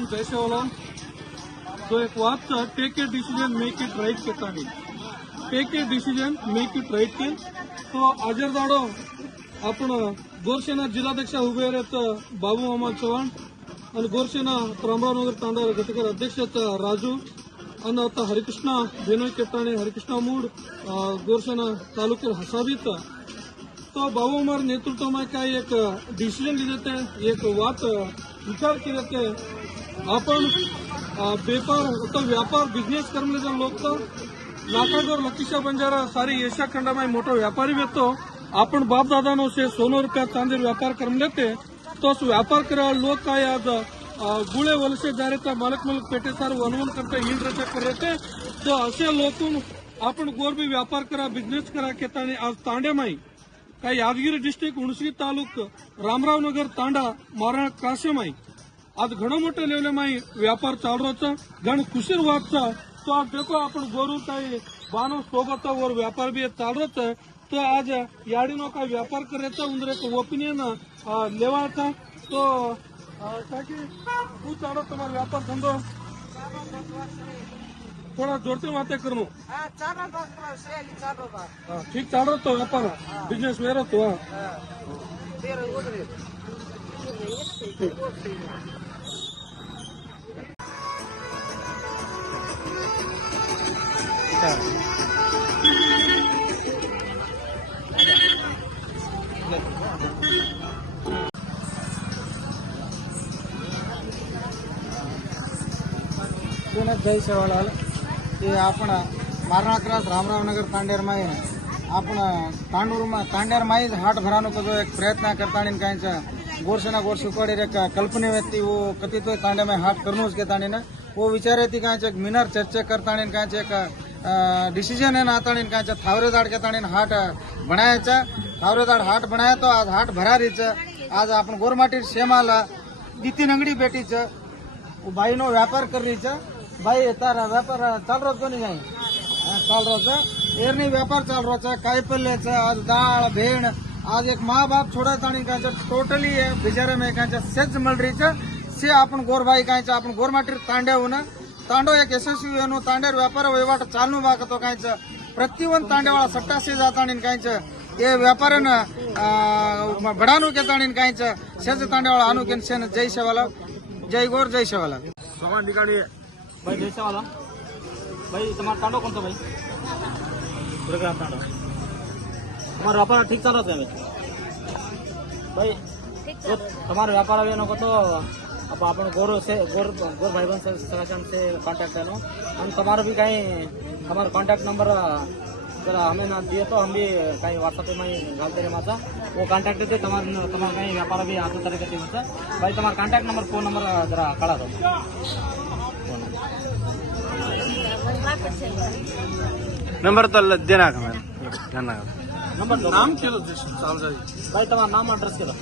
In जयसेवाला तो एक वाद take a decision make it right के तानी take a decision make it right के तो आजरदाडो आपण गोरसेना जिल्हाध्यक्ष उभे आहेत बाबू मामा चव्हाण आणि गोरसेना रामरावनगर तांडा घटकर अध्यक्ष राजू आणि आता हरिकृष्णा बेनोय केताणे हरिकृष्णा मूड गोरसेना तालुके हसाबीत तो बाबू मार नेतृत्व में काय एक डिसीजन लिहिते एक बात विचार केले आपण व्यापार तो व्यापार बिझनेस करने लोक तो नाकागोर लकीशा बंजारा सारी एशिया खंड में मोटो व्यापारी वेतो आपण बाप दादानो से 100 रुपया चांदी व्यापार कर लेते तो व्यापार करा लोग काय आज गुळे वलसे जा रहे मालक मलक पेटे सार वनवन करते हिंड रचा कर रहे तो असे लोकून आपण गोर भी व्यापार करा बिझनेस करा केताने आज तांडे माई काय यादगिरी डिस्ट्रिक्ट हुणसगी तालुक रामरावनगर तांडा मारा क्रासे माई आज घणो मोठे लेवले माई व्यापार चालरोचा घण खुशीर वाटचा तो आज देखो आपण गोरू काय बानो सोबत वर व्यापार भी चालरोच तो आज याडीनो का व्यापार करायचा उंदर एक ओपिनियन लेवाचा तो ताकि तू चालो तुम्हारा व्यापार धंधो थोड़ा जोर से बातें करो ठीक चाल रहा तो व्यापार बिजनेस वेरो तो जय सेवालाल ये आपण मारणा क्रॉस रामरावनगर तांडेर माई आपण तांडेर माई हाट भरानो का जो एक प्रयत्न करता गोरसेना गोर सुपाड़ी एक कल्पने व्यक्ति वो कथित तो तांडे में हाट करनो उसके तांडे ने वो विचारे थी कहीं एक मिनर चर्चा करता कहीं एक डिसीजन है ना आता कहीं थावरेदाड़ के तांडे हाट बनाया थावरेदाड़ हाट बनाया तो आज हाट भरा रही आज आपण गोरमाटी शेमाला नितीन अंगड़ी बेटी वो बाई नो व्यापार कर रही भाई तारा व्यापार चाल रहा कोणी नाही चाल रहा एरनी व्यापार चाल रहा काय पल्ल्याचं आज डाळ भेण आज एक माँ बाप छोड़ा ताणी का टोटली बिचारे में का सेज मिल रही से आपण गोर भाई का आपण गोरमाटी तांडे होना तांडो एक यशस्वी होनो तांडेर व्यापार वहिवाट चालू बाक तो कांच प्रतिवन तांडेवाळा सट्टा से जाताणी कांच ये व्यापार बढ़ानु के ताणी कांच सेज तांडेवाळा अनु के जय सेवाला जय गोर जय सेवाला सामान दिखाड़ी भाई जैसे वाला भाई तुम्हारा तांडो कौन सा भाई प्रोग्राम तांडो तुम्हारा व्यापार ठीक चल रहा है भाई तो तुम्हारा व्यापार अभी नको तो अब अपन गोर भाई बहन से कांटेक्ट है हम तुम्हारा भी कहीं हमारा कांटेक्ट नंबर जरा हमें ना दिए तो हम भी कहीं व्हाट्सएप में डालते रहे माता वो कांटेक्ट थे तुम्हारा कहीं व्यापार भी आते तरह के होता भाई तुम्हारा कांटेक्ट नंबर फोन नंबर जरा कड़ा दो नंबर तो देना हमें नंबर दो नाम केलं चाल जाईल भाई तुम्हारा नाम एड्रेस केलं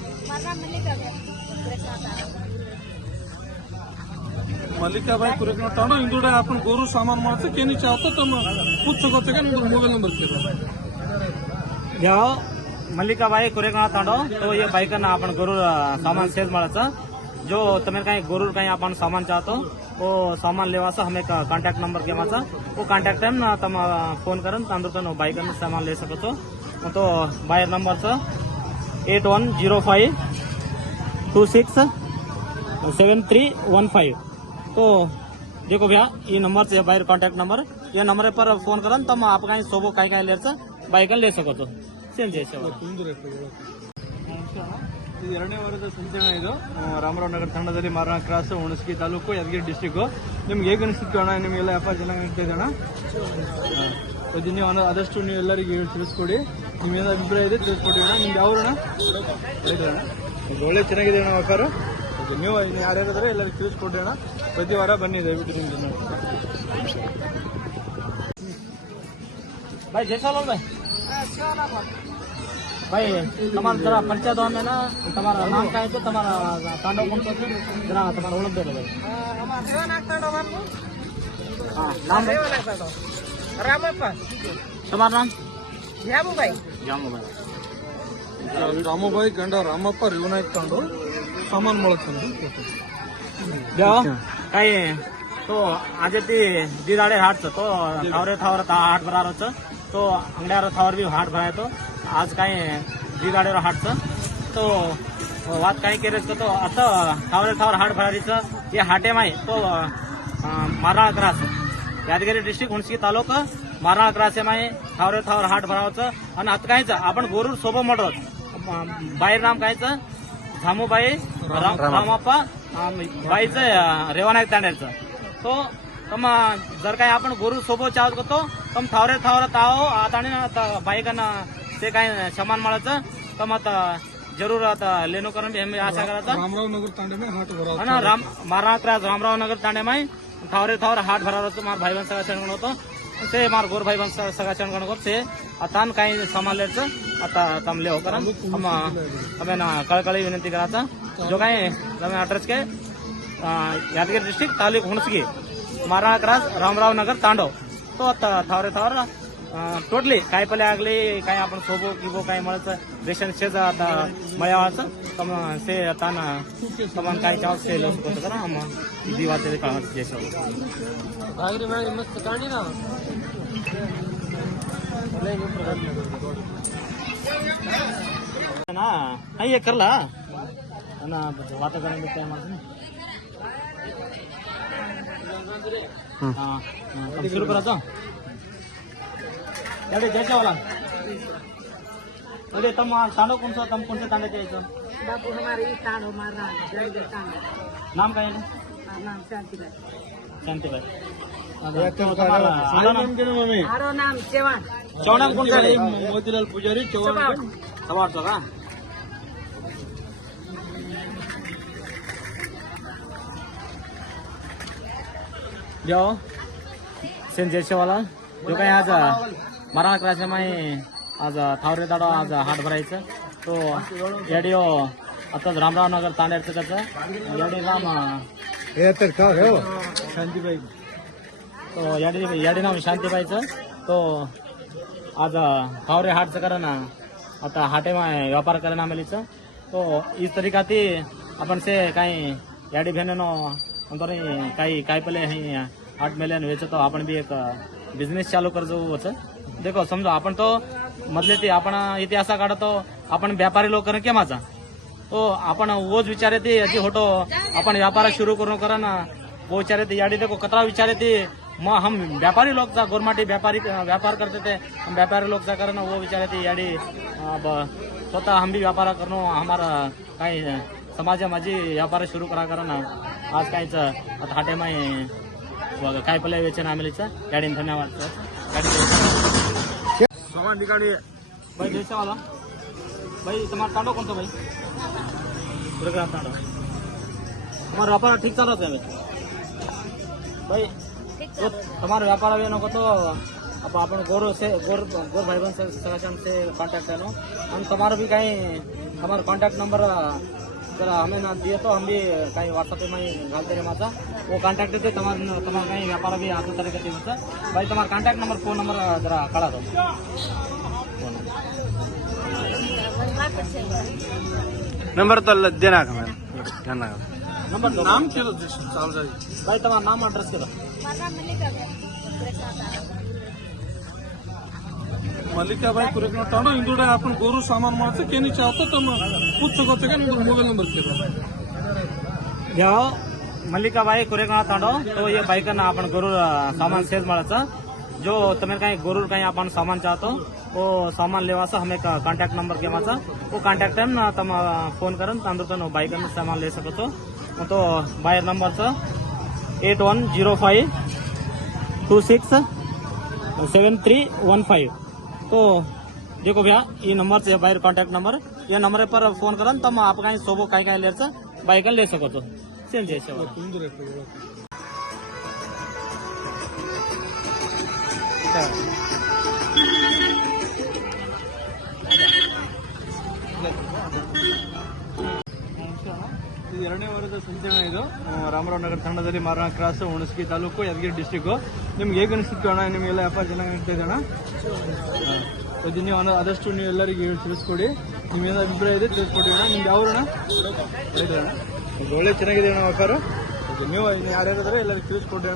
मल्लिकाबाई कुरेकना तांडो इंदुडे आपण गोरू सामान मारते केनी चाहतो तो पूछ सकोते का मोबाइल नंबर केलं घ्या मल्लिकाबाई कुरेकनाथ तांडो तो ये बाइक ना अपन गोरू सामान सेल मारायचा जो तुम्हें कहीं गोरू कहीं अपन सामान चाहतो वो सामान लेवासा हमें कांटेक्ट नंबर केवाचा वो कांटेक्ट टाइम ना तुम फोन करन तांदूर बाइक सामान ले सकतो तो बायर नंबर 8105267315 तो देखो भैया ये नंबर से बाहर कांटेक्ट नंबर ये नंबर पर फोन करन तम आप कहीं सोबो काय लेर बाइक ले सको सेल जैसे ಎರಡನೇ ವಾರದ ಸಂತೆ ಇದು ರಾಮರಾವನಗರ ತಂಡದಲ್ಲಿ ಮಾರಣ ಕ್ರಾಸ್ ಹುಣಸಗಿ ತಾಲೂಕು ಯಾದಗಿರಿ ಡಿಸ್ಟ್ರಿಕ್ಟ್ ನಿಮ್ಗೆ ಹೇಗೆ ಅನಿಸ್ತಿತ್ತು ಅಣ್ಣ ನಿಮಗೆಲ್ಲ ವ್ಯಾಪಾರ ಚೆನ್ನಾಗಿ ಆಗ್ತಾ ಇದೆ ಅಣ್ಣ ಅದು ನೀವು ಆದಷ್ಟು ನೀವು ಎಲ್ಲರಿಗೂ ತಿಳಿಸ್ಕೊಡಿ ನಿಮ್ಮೇನೋ ಅಭಿಪ್ರಾಯ ಇದೆ ತಿಳಿಸ್ಕೊಡಿ ಅಣ್ಣ ನಿಮ್ಗೆ ಯಾವ ಅಣ್ಣ ಅಣ್ಣ ಒಳ್ಳೆ ಚೆನ್ನಾಗಿದೆ ಅಣ್ಣ ವ್ಯಾಪಾರ ನೀವು ಯಾರ್ಯಾರಿದ್ರೆ ಎಲ್ಲರಿಗೂ ತಿಳಿಸ್ಕೊಡ್ರಿ ಅಣ್ಣ ಪ್ರತಿ ವಾರ ಬನ್ನಿ ದಯವಿಟ್ಟು ನಿಮ್ಗೆ भाई जैसा लो भाई तुम्हारा जरा परिचय दो हमें ना तुम्हारा नाम क्या है तो तुम्हारा तांडव कौन सा जरा तुम्हारा ओळख दे भाई हाँ नाम रामप्पा तुम्हारा नाम जामुबाई ರಾಮಬಾಯಿ ಗಂಡ ರಾಮಪ್ಪ ರೇವನಾಯಕ್ ತಂದು ಸಾಮಾನು ಮಾಡಕ್ काही तो आज ती दिदाडे हाटचं तो थावरे थावर हाट भरारचं तो अंगड्यावर थावर बी हाट भरायतो आज काही दिदाडेवर हाटचं तो वाद काही केलेच तो आता थावरे थावर हाट भरारीचं जे हाटे माय तो मारनाळ क्रास यादगिरी डिस्ट्रिक्ट हुणसगी तालुका मारनाळ क्रास माय थावरे थावर हाट भरावचं आणि आता कायचं आपण गोरूर सोबत म्हणत बाहेर नाम कायचं झामूबाई रामाप्पा बाईचं रेवानायक तांड्याचं तो तम जर काही आपण गोरू सोबत चावत करतो तम थावरे थावर ताव आता बाईकांना ते काही समान माळाचं तम आता जरूर आता लेनो करून बी आशा करायचा रामराव नगर तांडे में हाट भरा ना रामराव नगर तांडे माय थावरे थावर हाट भरा होतो मार भाई बहन सगळा चण होतो ते मार गोर भाई बहन सगळा चण होतो ते आता काही सामानल्याचं आता तमले हो करा हमें ना कळकळी विनंती करायचा जो काही તમે अड्रेस के यादगिरी डिस्ट्रिक्ट तालुका हुणसगी मारा क्रास रामराव नगर तांडव तो आता थावरे थावर टोटली काय पहिले ಆಗಲಿ काय आपण सोबो किबो काय મળે રેશન છે आता મયાવાचं તમ से तान तमन काय चाव से लोस को करा हम जीवाते का जैसे भागरी भागरी मस्त काढली ना ना नाही हे करला ना वातावरण काय म्हणतो हा सुरू करायचं याडे जयच्या वाला अरे तम तांडव कोणचं तांड्याचं यायचं बापू हमारे इस तांडव मारना जड़गढ़ तांडव नाम काय आहे नाम शांतिबाई शांतीबाई मारो नाम चव्हाण चव्हाण कोणतं आहे मोतीलाल पुजारी चव्हाण सवारचं का जो सेन जयशवाला जो काही आज मराठा क्रासमाई आज थावरे दाडो आज हाट भरायचं तो याडिओ आताच रामराव नगर तांड्याचं त्याचं याडी नाम शांतीबाई तो याडी नाम शांतीबाईचं तो आज थावरे हाटचं करा ना आता हाटे व्यापार करा आम्हालीचं तो इस तरीका ती आपण से काही याडी भेनो काही काय पहिले हाट मेले वेचतो आपण बी एक बिझनेस चालू कर जाऊ देखो समजा आपण तो मधले ते आपण इतिहासा काढतो आपण व्यापारी लोक करणं केमाचा तो आपण वोच विचारे ते अजी होतो आपण व्यापार सुरू करू करा ना वो विचारे ते याडी देखो कतरा विचारे ते मग हम व्यापारी लोक जा गोरमाटी व्यापार करते थे हम व्यापारी लोक जा करना वो विचारे ते याडी स्वतः हम भी व्यापार करणं हमारा काही समाजा माझी व्यापार सुरू करा ना आज कायच आता हाटे माय काय पहिले वेचन आमेलीचं गाडीन धन्यवाद सामान निकाली भाई जैसावाला भाई तुम्हारा तांडो कौन सा भाई प्रोग्राम तांडो हमारा व्यापार ठीक चल रहा है भाई तो तुम्हारा व्यापार भी नको तो अब अपन गोर भाई बहन से कांटेक्ट है हम तुम्हारा भी कहीं हमारा कांटेक्ट नंबर जरा हमें ना दिए तो हम भी कहीं व्हाट्सएप में घालते रहे माझा वो कांटेक्ट थे तुम्हारा कहीं व्यापार भी आते तरीके से भाई तुम्हारा कांटेक्ट नंबर फोन नंबर जरा करा दो नंबर तो देना का मैं नंबर दो नाम केलं चाल जाईल भाई तुम्हारा नाम एड्रेस केलं मल्लिकाबाई कुरेकना तांडो इंदुडे आपण गोरू सामान मारचं केनी चाहतो तर मग पूछ सको का मोबाईल नंबर केला घ्या मल्लिकाबाई कुरेकणा तांडो तो ये बाइक ना अपन गरुर सामान सेज मारायचं जो तुम्हें कहीं गरुर कहीं अपन सामान चाहतो वो सामान लेवासा हमें कांटेक्ट नंबर केवाचा वो कांटेक्ट टाइम ना तुम फोन करन तांदूळ बाइक में सामान ले सकतो तो बायर नंबरचं 8105267315 तो देखो भैया ये नंबर से बाहर कांटेक्ट नंबर ये नंबर पर फोन करन तम आप कहीं सोबो काय लेचं बाइक ले सकतो चल जैसे ಇದು ಎರಡನೇ ವಾರದ ಸಂಚಲನ ಇದು ರಾಮರಾವ್ ನಗರ ತಂಡದಲ್ಲಿ ಮಾರಣ ಕ್ರಾಸ್ ಹುಣಸಗಿ ತಾಲೂಕು ಯಾದಗಿರಿ ಡಿಸ್ಟಿಕ್ ನಿಮ್ಗೆ ಹೇಗೆ ಅನಿಸ್ತಿತ್ತು ಅಣ್ಣ ನಿಮಗೆಲ್ಲ ವ್ಯಾಪಾರ ಚೆನ್ನಾಗಿ ನಡೀತಾ ಇದೆ ಅಣ್ಣ ಇದು ನೀವು ಆದಷ್ಟು ನೀವು ಎಲ್ಲರಿಗೂ ತಿಳಿಸ್ಕೊಡಿ ನಿಮ್ಮೇನೋ ಅಭಿಪ್ರಾಯ ಇದೆ ತಿಳಿಸ್ಕೊಡಿ ಅಣ್ಣ ನಿಮ್ಗೆ ಯಾವ ಅಣ್ಣ ಒಳ್ಳೆ ಚೆನ್ನಾಗಿದೆ ಅಣ್ಣ ವ್ಯಾಪಾರ ನೀವು ಯಾರ್ಯಾರಿದ್ರೆ ಎಲ್ಲರಿಗೂ ತಿಳಿಸ್ಕೊಡ್ರಿ.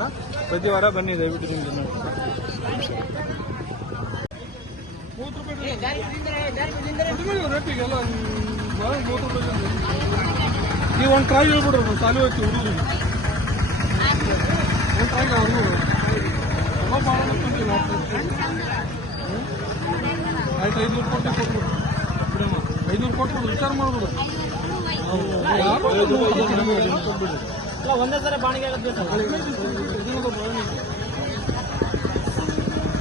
ಪ್ರತಿ ವಾರ ಬನ್ನಿ ದಯವಿಟ್ಟು ನಿಮ್ಗೆ. 30 ರೂಪಾಯಿ ರೇಟಿಗೆಲ್ಲ 30 ರೂಪಾಯಿ. ನೀವು ಒಂದು ಟ್ರೈ ಹೇಳ್ಬಿಡ್ರಿ, ನಾವು ಸಾಲಿ ಹೋಗ್ತೀವಿ ಹುಡುಗರು. ಒಂದು ಟ್ರೈ ಅವ್ರು ಆಯ್ತು 500 ಕೊಟ್ಟು ಬಿಡಮ್ಮ. 500 ಕೊಟ್ಟು ವಿಚಾರ ಮಾಡ್ಬಿಡು. ಒಂದೇ ಸರಿ ಬಾಣಿಗೆ ಆಗುತ್ತೆ.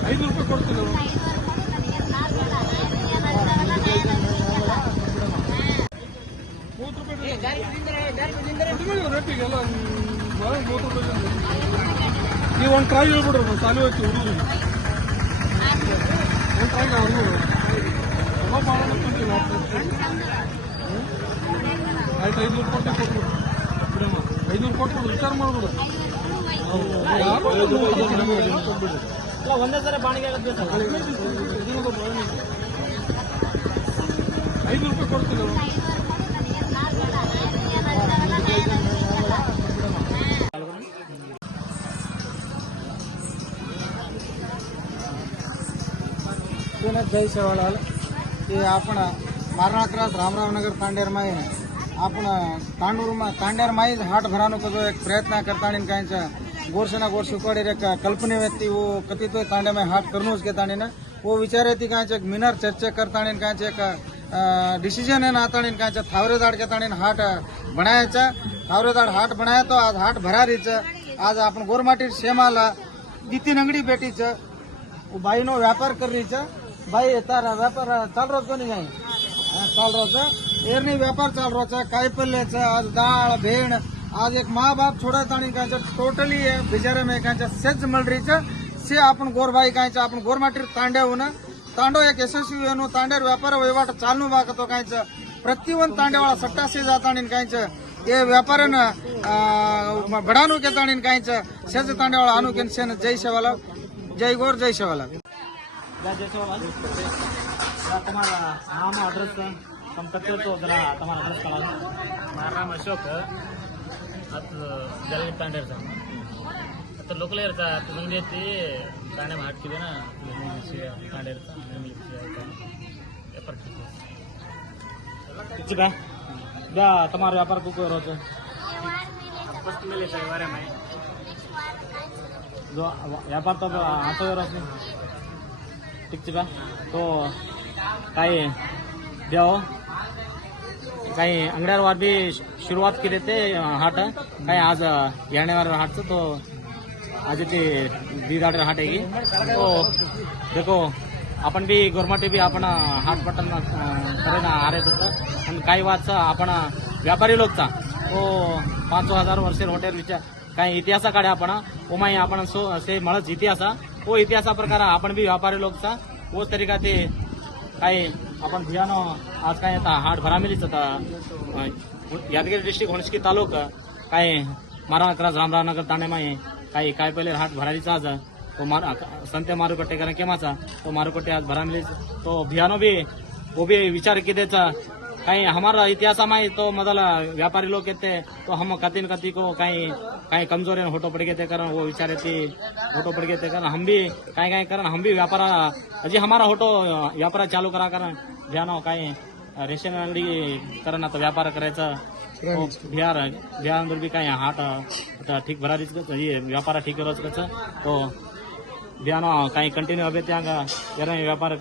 500 ರೂಪಾಯಿ ಕೊಡ್ತೀವಿ. ರೇಟಿಗೆಲ್ಲ 30 ರೂಪಾಯಿ. ನೀವು ಒಂದು ಟ್ರೈ ಹೇಳ್ಬಿಡ್ರಿ, ನಾವು ಸಾಲಿ ಹೋಗ್ತೀವಿ ಹುಡುಗರು. ಒಂದು ಟ್ರೈ ಅವ್ರು ಆಯ್ತು 500 ಕೊಟ್ಟು ಬಿಡಮ್ಮ. 500 ಕೊಟ್ಟು ವಿಚಾರ ಮಾಡ್ಬಿಡು. ಒಂದೇ ಸರಿ ಬಾಣಿಗೆ ಆಗುತ್ತೆ. 500 ರೂಪಾಯಿ ಕೊಡ್ತೀವಿ. पुणे जय सेवालाल. ये आपण मारणा क्रॉस रामरावनगर तांडेर माई आपण तांडेर माई हाट भरानो को जो एक प्रयत्न करता गोरसेना गोर सुकवाडी एक कल्पने व्यक्ति वो कथित तांडे में हाट करनूस के ताणी वो विचारे थी कांच एक मिनर चर्चा करता कांच एक डिसिजन है नाता कांच थावरेदाड़ के ताणी हाट बनाया. थावरेदाड़ हाट बनाया तो आज हाट भरा रही आज आपण गोरमाटी शेमाला 2-3 अंगडी बेटी बाई नो व्यापार कर रही बाई तारा व्यापार चाल रो को नहीं चाल रो एरनी व्यापार चाल रो काय पल्ले आज दाळ भेण आज एक माँ बाप छोड़ा ताणी का टोटली बिचारे में का सेज मल रही से आपण गोरबाई का आपण गोरमाटी तांडे तांडो एक यशस्वी तांडेर व्यापार वहिवाट चालू बागतो का प्रतियೊಂದು तांडेवाळा सट्टा से जाता का ये व्यापार बढ़ानो के ताणी का सेज तांडेवाळा अनु के जय सेवालाल. जय गौर जय सेवालाल. जय सेवालाल. तुम्हारा नाम एड्रेस संपर्क तो जरा तुम्हारा एड्रेस करा. माझं नाम अशोक आता जलगी तांडेरचा आता लोकल इरता अंगಡಿ ಐತಿ ತಾಂಡೆ ಮಾಡ್ತಿದ್ದೇನ ತಾಂಡೆರ್ತಾ तुम्हारा व्यापार को रोज फर्स्ट ಮೇಲೆ ಶನಿವಾರ ಮೈ जो व्यापार तो आता नहीं ठीक है. तो काही देव काही अंगड्यावर भी शुरुआत केली ते हाट काही आज येणार हाटचं तो आज ते दीदाडे हाट आहे. तो देखो आपण भी गोरमाटी भी आपण हाट पटन करेन आ रहे होतं आणि काही वाजता आपण व्यापारी लोकचा तो 5,000 वर्ष होटेल विचार काही इतिहासाकडे आपण ओमाई आपण से मळच इतिहास वो इतिहासा प्रकार आपण भी व्यापारी लोकचा वो तरीका ते काही आपण भियानो आज काय आता हाट भरा मिलीच आता यादगिरी डिस्ट्रिक्ट होणस्की तालुक काही मारणा क्रॉस रामरावनगर तांडेमाई काही काय पहिले हाट भरायचा आज तो संते मारुकट्टे कारण केमाचा तो मारुकट्टे आज भरा मिलीच तो भियानो भी वो भी विचार किदेचा काही हमारा इतिहास में तो मदल व्यापारी लोग कहते तो हम कति को कहीं कमजोर होटो पड़ गए थे कारण वो विचारे थी होटो पड़ गए थे कारण हम भी कहीं कारण हम भी व्यापार अजी हमारा होटो व्यापार चालू करा कारण ध्यान कहीं रेशन अंगडी कारण आता व्यापार करायचा बिहार भी काही हाट ठीक भरा व्यापार ठीक करायचं तो ध्यान काही कंटिन्यू अभे त्या व्यापार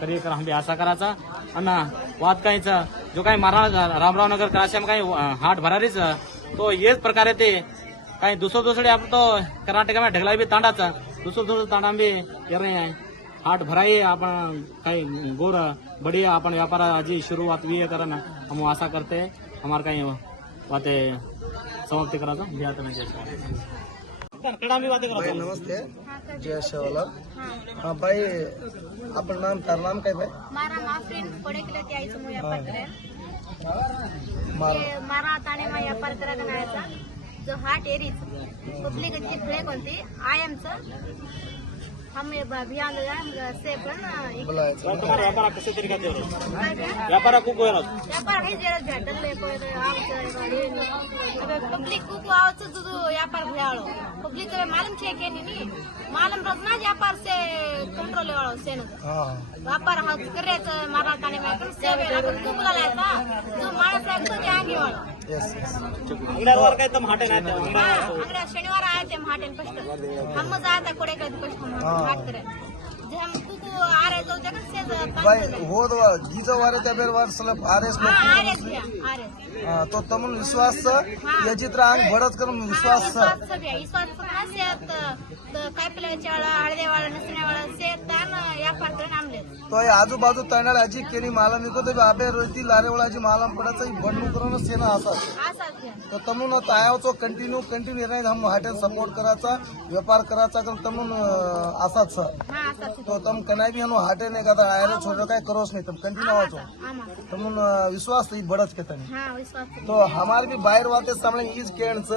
करी कर हम भी आशा करायचा आणि वाद काहीच जो काही महाराज रामरावनगर कराशम काही हाट भरारीच तो हेच प्रकारे ते काही दुसरे आपण तो कर्नाटका में ढगला भी तांडाचा दुसरं तांडा भी हाट भराई आपण काही गोर बढ़िया आपण व्यापार अजी शुरुआत भी करना हम आशा करते हमारे काही बातें समाप्ति करायचा भाई नमस्ते जय सेवालाल. हाँ भाई अपन नाम तार नाम काय भाई मारा नाम फ्रेंड पड़े के लिए आई समूह व्यापार करे मारा ताणे मा व्यापार करा गणायचा जो हाट एरीच कुठली गती फळे कोणती आय एमचं हम ये अभियान से पण तुम्हारा व्यापार कसे तरीका दे रहे काय काय व्यापार खूप वेळ व्यापार हे जरा भेटले पब्लिक को आवच दुदु व्यापार भयाळो पब्लिक रे मालूम छे के नी मालूम रजना व्यापार से कंट्रोल वाळो से न व्यापार हा करायचं मारा ताने में से आपण तू बोलायचा जो माणूस आहे तो जांगी वाळो अंगडावर काय तर हाटे नाही अंगडा शनिवार आए थे माटे फर्स्ट हम जाता कोडे का फर्स्ट हम हाट करे जे हम तू आ रहे तो जगह से भाई हो दो गीजो वारे त्या बेर वार सलप आरएस आ रहे तो तमन विश्वास याची तर अंग बढत करून विश्वास काय पिल्याच्या हळदेवाळा नसण्यावाळा से तान व्यापार करून आमले तो ये आजूबाजू तणाळ आजी केली माला निको ते आबे रोती लारेवळाची माला पडायचं बंडू करून सेना असा तो तमून तायावचो कंटिन्यू नाही हम हाटेल सपोर्ट करायचा व्यापार करायचा कारण तमून असाच तो तम कनाय भी हनो हाटे नहीं का आयरे छोड़ो काय करोस नहीं तम कंटिन्यू आवचो तमून विश्वास ही बड़च के तनी तो हमारे भी बाहर वाते सामने इज केणच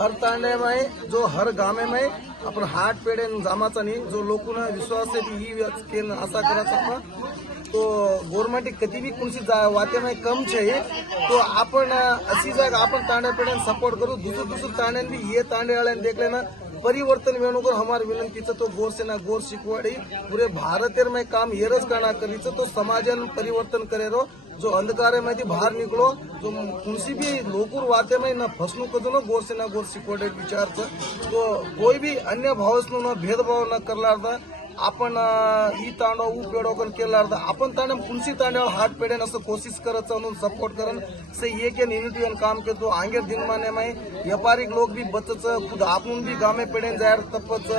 हर तांडे में जो हर गामे में आपण हाट पेढे जामाचा नाही जो लोकून विश्वास आहे ही केन असा करायचा तो गवर्नमेंट कधी भी कोणसी वाते में कम छे तो आपण अशी जागा आपण तांडे पेढे सपोर्ट करू दुसरं तांडे भी ये तांडे वाले देखले ना परिवर्तन वेणुकर हमार विनंतीचं तो गोर सेना गोर शिकवाड़ी पूरे भारतेर में काम येरच करना करीचं तो समाजन परिवर्तन करेरो जो अंधकार में बाहर निकलो जो कुणसी भी लोकुर वाते में न फसणूक न गोर सेना गोर शिकवाड़ी विचारचं तो कोई भी अन्य भावसनु न भेदभाव न करलार्दा आपण ई तांडो ऊ पेडो कन केलार्दा आपण तांडे कुणसी तांड्यावर हाट पेडेन असं कोशिश करत म्हणून सपोर्ट करन से एक यूनिटी काम के तो आगे दिन माने में व्यापारिक लोग भी बचच खुद आपण भी गामे पेडेन जायर तपच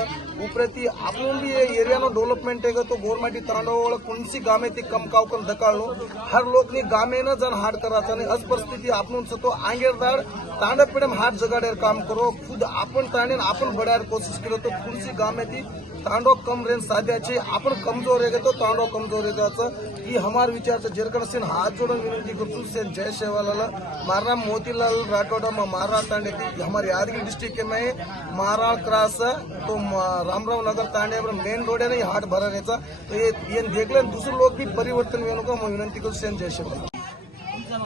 उपरेती आपण भी एरिया नो डेवलपमेंट है तो गवर्नमेंट तांडो वाला कुणसी गामे ती कम काव कन दकाळलो हर लोक नी गामे न जन हाट कराता ने अस परिस्थिती आपण तो आंगेरदार तांडा पेडम हाट जगाडेर काम करो खुद आपण तांडे आपण बड्यार कोशिश करो तो कुणसी गामे ती तांडो कम रेंज साध्याचे आपण कमजोर आहे तो तांडो कमजोर आहे ही हमार विचार जेरकण सेन हाथ जोड़न विनंती करतो सेन जय शेवालाल मारा मोतीलाल राठौड़ मारा तांडे थी हमारे यादगिरी डिस्ट्रिक्ट में मारा क्रॉस तो रामराव नगर तांडे मेन रोड है ना हाट भरा रहता तो ये देखले दूसरे लोग भी परिवर्तन वेणु को विनंती करतो सेन जय शेवालाल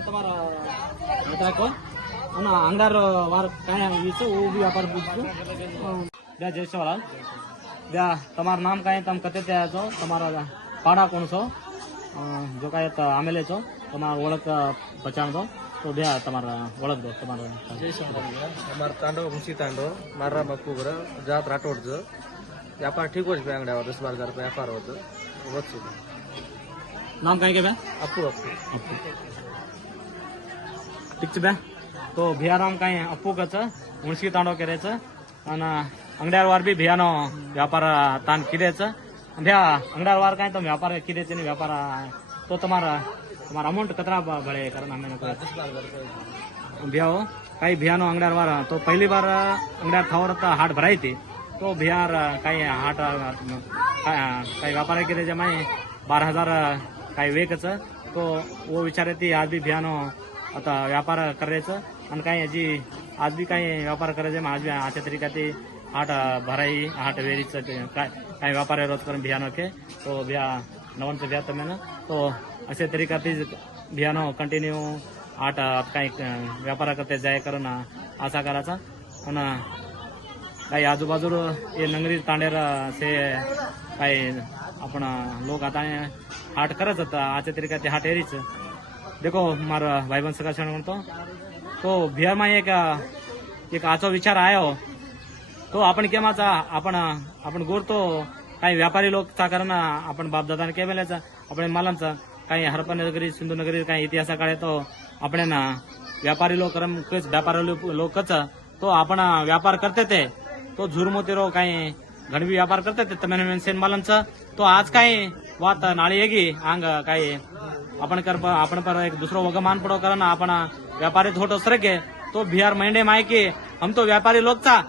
तुम्हारा अंगार वार काय वो भी व्यापार बुझू जय शेवालाल द्या તમારું નામ કાંઈ તમે કતે ત્યાં છો તમારા પાડા કોણ છો જો કાંઈ આમેલે છો તમારા ઓળખ પછાણ છો તો द्या તમારા ઓળખ દો તમારા અમારા તાંડવ મુંશી તાંડવ મારા બાપુગર જાત રાઠોડचं व्यापार ठीक होच पे अंगड्यावर 10-12 हजार व्यापार होतं वरचं નામ કાંઈ કે બે अप्पू अप्पू ઠીક છે બે તો ભિયારામ કાંઈ અપ્પુ કચ મુંશી તાંડવ करायचं અને अंगड्यावर बी भियानो व्यापार तान किदेच भ्या अंगड्यावर काय तो व्यापार किदेच नहीं व्यापार तो तुम्हारा अमाउंट कतरा बड़े कारण हमें भ्याओ काही भियानो अंगड्यावर तो पहली बार अंगड्यावर थावर हाट भराई थी तो बिहार काही हाट काही व्यापार किदेच माई 12,000 काही वेकच तो वो विचारे ती आज भी भियानो आता व्यापार करायचं आणि काही जी आज भी काही व्यापार करायचं आज भी आजच्या तरीका ते हाट भराई हाट वेरीच काय व्यापार रोज करून भियानो के तो भ्या नवनचं भ्या तुम्ही ना तो असे तरीका ती भियानो कंटिन्यू हाट काही व्यापार करते जाय करून असा करायचा आणि काही आजूबाजू ये नंगरी तांडेर से काही आपण लोक आता हाट करत होता आजच्या तरीका ते हाट एरीच देखो मारा भाईबंद सगळा क्षण म्हणतो तो भिया मा एक आजो विचार आयो तो आपण केमाचा आपण गोर तो काही व्यापारी लोक कारण आपण बापदादाने केलेचा आपण मालांचा काही हरपनगरी सिंधुनगरी काही इतिहासा काळे तो आपण ना व्यापारी लोक व्यापारी लोकच तो आपण व्यापार करते ते तो झुरमोतीरो काही घणबी व्यापार करते ते तमेन सेन मालांचा तो आज काही वात नाळी येगी अंग काही आपण पर एक दुसरो वगमान पडो कारण आपण व्यापारी थोटो सरके तो बिहार महीने माय की हम तो व्यापारी लोकचा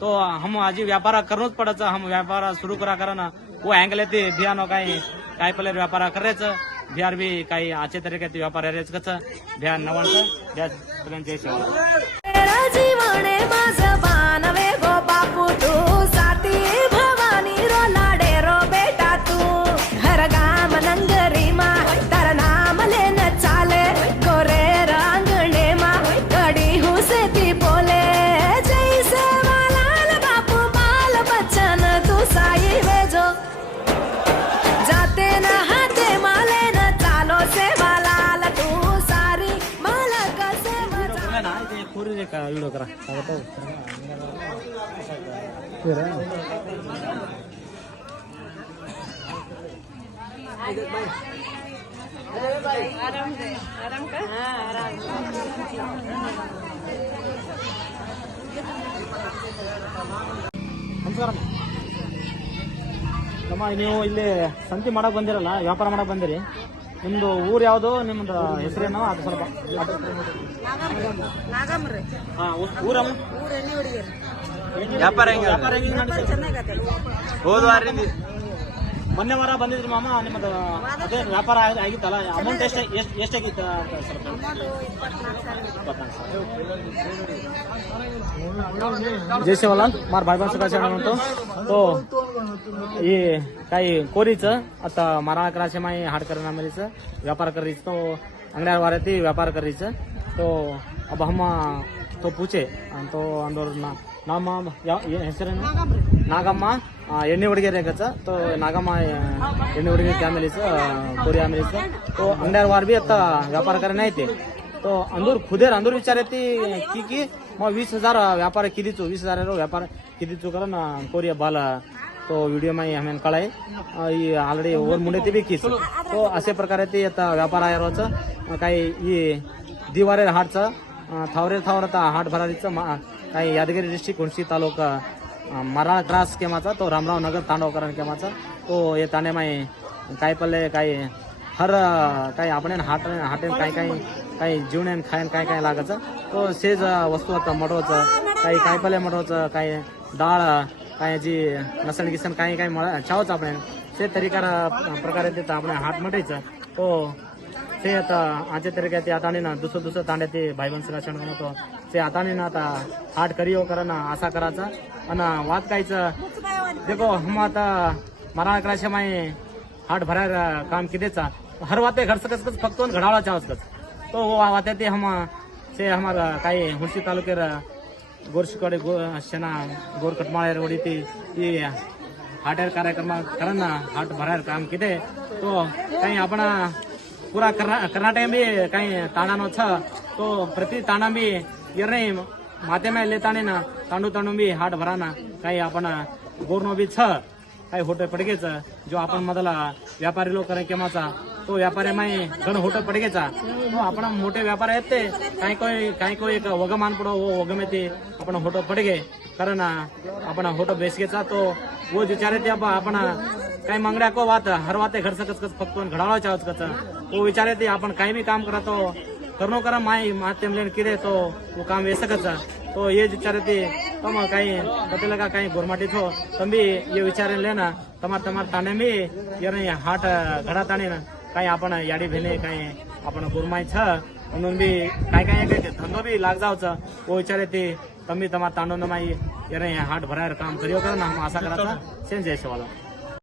तो हम आज व्यापार करूनच पडायचं हम व्यापार सुरू करा कारण वो अँगल ते भियानो काही पहिले व्यापार करायचं बिहार बी काही आजच्या तरीके व्यापार करायचं कसं भ्या नवनचं भ्या सगळ्यांच्या जीवने माझं बानवे गो बापू तू साठी भवानी रो लाडे का व्हिडिओ करा ನಮಸ್ಕಾರ ನಮ್ಮ ನೀವು ಇಲ್ಲಿ ಸಂತೆ ಮಾಡಕ್ ಬಂದಿರಲ್ಲ, ವ್ಯಾಪಾರ ಮಾಡಕ್ ಬಂದಿರಿ. ನಿಮ್ದು ಊರು ಯಾವುದು, ನಿಮ್ದು ಹೆಸರೇನೋ ಅದು ಸ್ವಲ್ಪ ನಾಗಮ್ರಿ ಊರಮ್ಮ ಊರು ಎಣ್ಣೆ ಹೊಡಿಯರು ವ್ಯಾಪಾರ ಹೆಂಗೆ ಚೆನ್ನಾಗತ್ತೆ. ಹೋದ ವಾರದಿಂದ ಮೊನ್ನೆ ವಾರ ಬಂದಿದ್ರಿ ಮಾಮ, ನಿಮ್ಮದು ಅದೇ ವ್ಯಾಪಾರ ಆಗಿತ್ತಲ್ಲ, ಅಮೌಂಟ್ ಎಷ್ಟಾಗಿತ್ತು ಸ್ವಲ್ಪ? ಅಮೌಂಟ್ 24,000. जय सेवालाल, मार भाई बहन सकाळच्या म्हणतो तो ये काही कोरीचं आता मारा करायचे माई हाड करना मेलीचं व्यापार करीच तो अंगड्या वाऱ्याती व्यापार करीचं तो अब हम तो पूछे आणि तो अंदर नाम ಹೆಸರೇನು ನಾಗಮ್ಮ ಎಣ್ಣೆ ಹುಡುಗಿ ರೇಖಾचं तो नागम्मा ಎಣ್ಣೆ ಹುಡುಗಿ ಆಮೇಲೆचं कोरी आमेलीचं तो अंगड्या वार बी आता व्यापार करणे येते तो अंदूर खुदेर अंदूर विचारते की मग 20,000 व्यापार कितीचो 20,000 व्यापार कितीचो कारण कोरिया बाल तो व्हिडिओ माही आम्ही कळाय ऑलरेडी ओवर मुंडे ते बी किस तो असे प्रकारे ते आता व्यापार आयरोचं काही ही दिवारे हाटचं थावरे आता हाट भरारीचं काही यादगिरी डिस्ट्रिक्ट कोणसी तालुका मराळ क्रास केमाचा तो रामराव नगर तांडवकरण केमाचा तो हे तांडे माही काही पल्ले काही हर काही आपण हाटेन काही जीवनेन खायन काय लागायचं तो सेज वस्तू आता मटवायचं काही पल्ले मटवायचं काही डाळ काही जी नसण गिसण काही चावचं आपण ते तरीकार प्रकारे ते आपण हाट मटायचं तो ते आता आजच्या तरीके ते आता ना दुसरं तांड्या ते भाईबंद सगळं म्हणतो ते आता ना आता हाट करियो करा असा करायचा आणि वाद कायचं देखो हम आता मराठा करायच्या माय हाट भरायला काम कितीचा हर वाते घर सकच फक्त घडावळा चावच तो वाते ते हम से हमारा काही हुणसी तालुके गोरशीकडे शेना गोर कटमाळे रोडी ती हाटेर कार्यक्रम करा हाट भरायला काम किती तो काही आपण पूरा कर्नाटक भी काही तांडानो छ तो प्रति तांडा भी येणे माते में लेताने ना तांडू भी हाट भराना काही आपण गोरनो भी छ काही होटल पडगेच जो आपण मधला व्यापारी लोक करे केमाचा तो व्यापारी माई गण होटल पडगेचा तो आपण मोठे व्यापार आहेत ते काही कोई एक वगमान पडो वगमे ते आपण होटल पडगे कारण आपण होटल बेसगेचा तो वो विचारे ते आपण काही मंगड्या को वात हर वाते घर सकच फक्त घडावळा चावच कच वो विचारे ते आपण काही भी काम करा तो करनो करा माई माते मलेन किरे तो वो काम वे सकच तो ये विचारे ते तम काही पते लगा काही गोरमाटी थो तम भी ये विचारे लेना तमार ताने में ये हाट घडा ताने ना काही आपण याडी भेने काही आपण गोरमाई छ म्हणून बी काही धंदो बी लाग जावचं वो विचारे ते तमी तमार तांडो माई ये हाट भरायर काम करियो करा ना हम आशा कराचा सेन जय सेवाला.